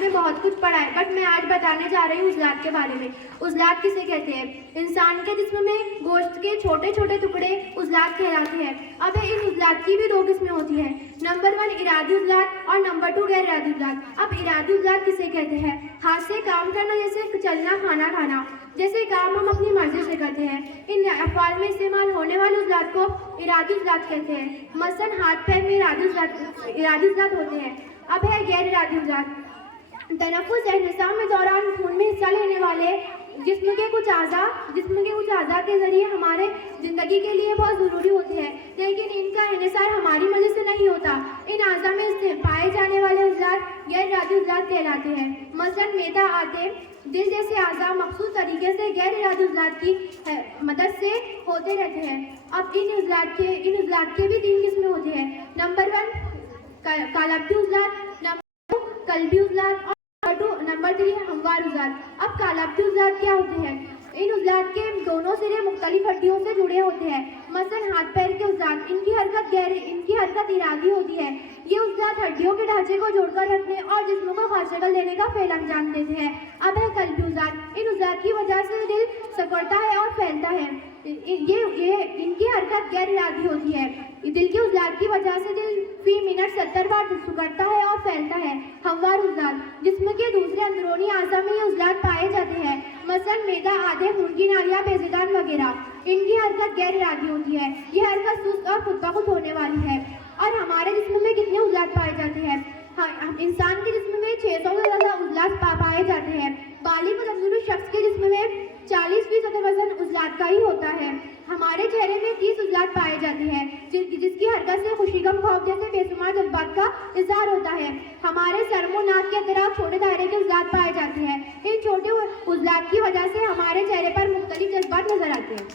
میں بہت کچھ پڑھا ہے، بٹ میں آج بتانے جا رہی ہوں عضلات کے بارے میں۔ عضلات کسے کہتے ہیں؟ انسان کے جسم میں گوشت کے چھوٹے چھوٹے ٹکڑے عضلات کہلاتے ہیں۔ اب ان عضلات کی بھی دو قسمیں ہوتی ہیں، نمبر 1 ارادی عضلات اور نمبر 2 غیر ارادی عضلات۔ اب ارادی عضلات کسے کہتے ہیں؟ ہاتھ سے کام کرنا، جیسے چلنا، کھانا کھانا، جیسے کام ہم اپنی مرضی سے کرتے ہیں۔ ان افعال میں استعمال ہونے والے عضلات کو ارادی عضلات کہتے ہیں۔ مثلاً ہاتھ پیر میں ارادی عضلات ہوتے ہیں۔ اب ہے غیر ارادی عضلات۔ تنفس یا نظام کے دوران خون میں حصہ لینے والے جسم کے کچھ اعضاء کے ذریعے ہمارے زندگی کے لیے بہت ضروری ہوتے ہیں، لیکن ان کا انحصار ہماری مرضی سے نہیں ہوتا۔ ان اعضاء میں پائے جانے والے عضلات غیر ارادی عضلات کہلاتے ہیں۔ مثلاً معدہ، آنتیں، دل جیسے اعضاء مخصوص طریقے سے غیر ارادی عضلات کی مدد سے ہوتے رہتے ہیں۔ اب ان عضلات کے بھی 3 قسمیں ہوتی ہیں، نمبر 1 کالبدی عضلات، نمبر 2 قلبی عضلات اور نمبر 3 ہموار عضلات۔ اب کالبدی عضلات کیا ہوتے ہیں؟ ان عضلات کے دونوں سرے مختلف ہڈیوں سے جڑے ہوتے ہیں، مثلاً ہاتھ پیر کے عضلات۔ ان کی حرکت ارادی ہوتی ہے۔ یہ عضلات ہڈیوں کے ڈھانچے کو جوڑ کر رکھنے اور جسم کو خاص شکل دینے کا فعل انجام دیتے ہیں۔ اب ہے قلبی عضلات۔ ان عضلات کی وجہ سے دل سکڑتا ہے اور پھیلتا ہے۔ ان کی حرکت غیر ارادی ہوتی ہے۔ دل کے عضلات کی وجہ سے دل فی منٹ 70 بار سکڑتا ہے اور پھیلتا ہے۔ ہموار عضلات۔ جسم کے دوسرے اندرونی اعضاء میں یہ عضلات پائے جاتے ہیں، مثلاً معدہ، آنتیں، خون کی نالیاں، بیضیدان وغیرہ۔ ان کی حرکت غیر ارادی ہوتی ہے۔ یہ حرکت سست اور خود بخود ہونے والی ہے۔ اور ہمارے جسم میں کتنے عضلات پائے جاتے ہیں؟ انسان کے جسم میں 600 سے زیادہ عضلات پائے جاتے ہیں۔ بالغ و تندرست شخص کے جسم میں 40% وزن عضلات کا ہی ہوتا ہے۔ ہمارے چہرے میں 30 عضلات پائے جاتے ہیں، جس کی حرکت سے خوشی، غم، خوف جیسے بے شمار جذبات کا اظہار ہوتا ہے۔ ہمارے سر، منہ، ناک کے اطراف چھوٹے دائرے کے عضلات پائے جاتے ہیں۔ ان چھوٹے عضلات کی وجہ سے ہمارے چہرے پر مختلف جذبات نظر آتے ہیں۔